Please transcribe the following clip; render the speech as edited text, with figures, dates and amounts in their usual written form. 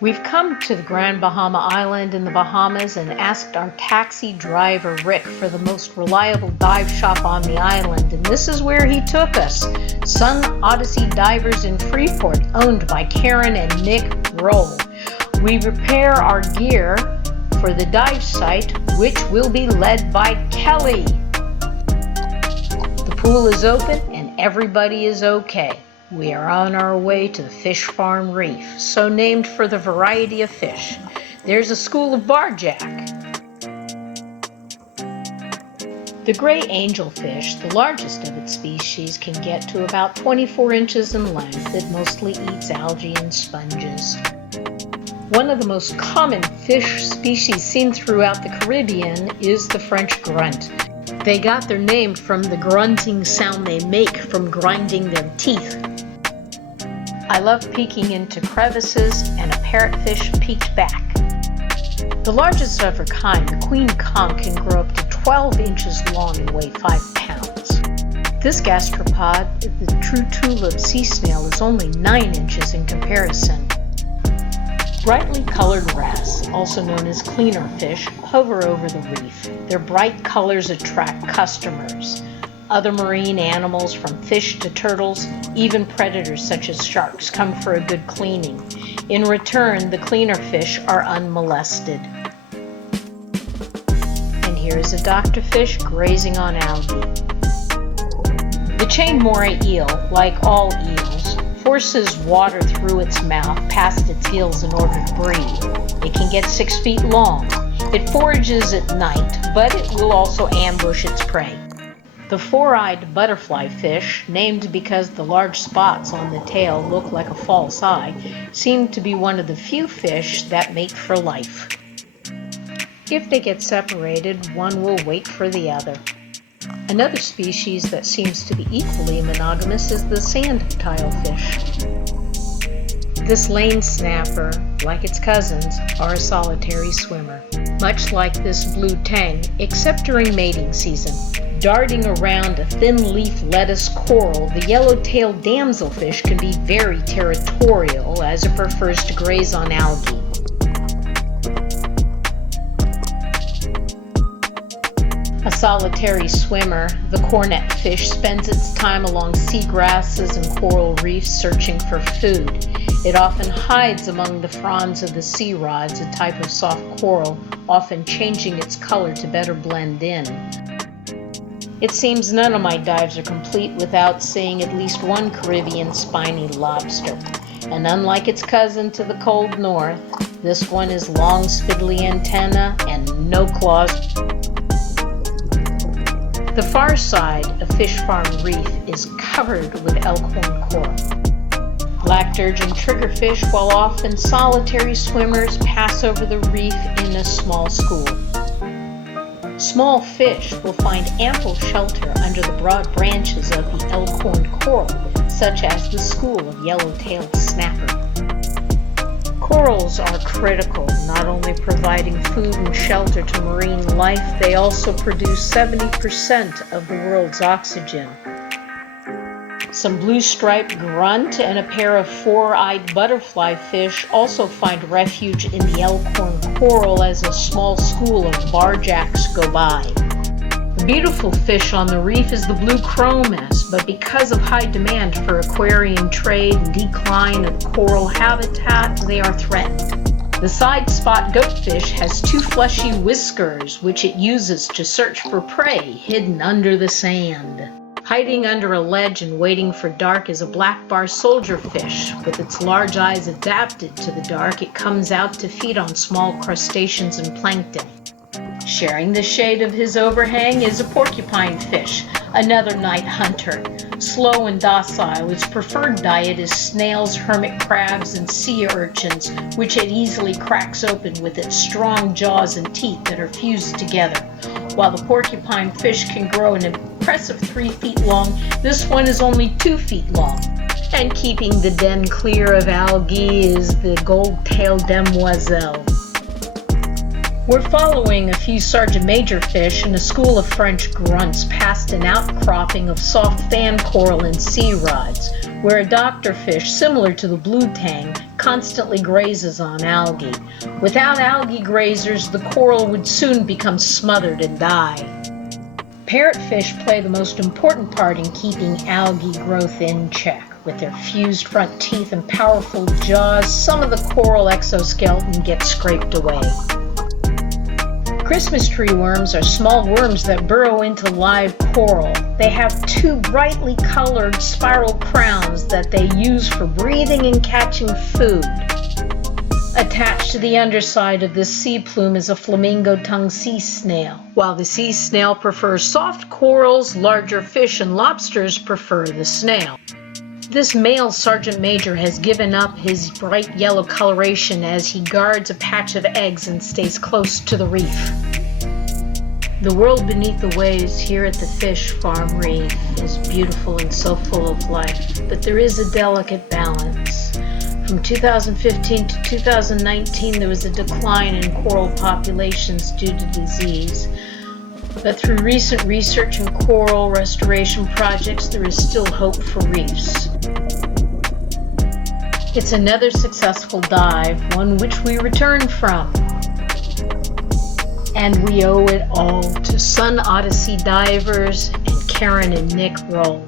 We've come to the Grand Bahama Island in the Bahamas and asked our taxi driver Rick for the most reliable dive shop on the island, and this is where he took us. Sun Odyssey Divers in Freeport, owned by Karen and Nick Roll. We repair our gear for the dive site, which will be led by Kelly. The pool is open and everybody is okay. We are on our way to the fish farm Reef, so named for the variety of fish. There's a school of barjack. The gray angelfish, the largest of its species, can get to about 24 inches in length. It mostly eats algae and sponges. One of the most common fish species seen throughout the Caribbean is the French grunt. They got their name from the grunting sound they make from grinding their teeth. I love peeking into crevices, and a parrotfish peeked back. The largest of her kind, the queen conch, can grow up to 12 inches long and weigh 5 pounds. This gastropod, the true tulip sea snail, is only 9 inches in comparison. Brightly colored wrasse, also known as cleaner fish, hover over the reef. Their bright colors attract customers. Other marine animals, from fish to turtles, even predators such as sharks, come for a good cleaning. In return, the cleaner fish are unmolested. And here's a doctorfish grazing on algae. The chain moray eel, like all eels, forces water through its mouth past its gills in order to breathe. It can get 6 feet long. It forages at night, but it will also ambush its prey. The four-eyed butterfly fish, named because the large spots on the tail look like a false eye, seem to be one of the few fish that mate for life. If they get separated, one will wait for the other. Another species that seems to be equally monogamous is the sand tilefish. This lane snapper, like its cousins, are a solitary swimmer, much like this blue tang, except during mating season. Darting around a thin leaf lettuce coral, the yellow-tailed damselfish can be very territorial as it prefers to graze on algae. A solitary swimmer, the cornet fish spends its time along seagrasses and coral reefs searching for food. It often hides among the fronds of the sea rods, a type of soft coral, often changing its color to better blend in. It seems none of my dives are complete without seeing at least one Caribbean spiny lobster. And unlike its cousin to the cold north, this one is long, spindly antenna and no claws. The far side of Fish Farm Reef is covered with elkhorn coral. Black sturgeon triggerfish, while often solitary swimmers, pass over the reef in a small school. Small fish will find ample shelter under the broad branches of the elkhorn coral, such as the school of yellow-tailed snapper. Corals are critical, not only providing food and shelter to marine life, they also produce 70% of the world's oxygen. Some blue-striped grunt and a pair of four-eyed butterfly fish also find refuge in the elkhorn coral as a small school of barjacks go by. The beautiful fish on the reef is the blue chromis, but because of high demand for aquarium trade and decline of coral habitat, they are threatened. The side spot goatfish has 2 fleshy whiskers, which it uses to search for prey hidden under the sand. Hiding under a ledge and waiting for dark is a black bar soldierfish. With its large eyes adapted to the dark, it comes out to feed on small crustaceans and plankton. Sharing the shade of his overhang is a porcupine fish, another night hunter. Slow and docile, its preferred diet is snails, hermit crabs, and sea urchins, which it easily cracks open with its strong jaws and teeth that are fused together. While the porcupine fish can grow an impressive 3 feet long, this one is only 2 feet long. And keeping the den clear of algae is the gold-tailed demoiselle. We're following a few sergeant major fish and a school of French grunts past an outcropping of soft fan coral and sea rods. where a doctorfish, similar to the blue tang, constantly grazes on algae. Without algae grazers, the coral would soon become smothered and die. Parrotfish play the most important part in keeping algae growth in check. With their fused front teeth and powerful jaws, some of the coral exoskeleton gets scraped away. Christmas tree worms are small worms that burrow into live coral. They have two brightly colored spiral crowns that they use for breathing and catching food. Attached to the underside of this sea plume is a flamingo-tongued sea snail. While the sea snail prefers soft corals, larger fish and lobsters prefer the snail. This male sergeant major has given up his bright yellow coloration as he guards a patch of eggs and stays close to the reef. The world beneath the waves here at the fish farm reef is beautiful and so full of life, but there is a delicate balance. From 2015 to 2019, there was a decline in coral populations due to disease. But through recent research and coral restoration projects, there is still hope for reefs. It's another successful dive, one which we returned from. And we owe it all to Sun Odyssey divers and Karen and Nick Roll.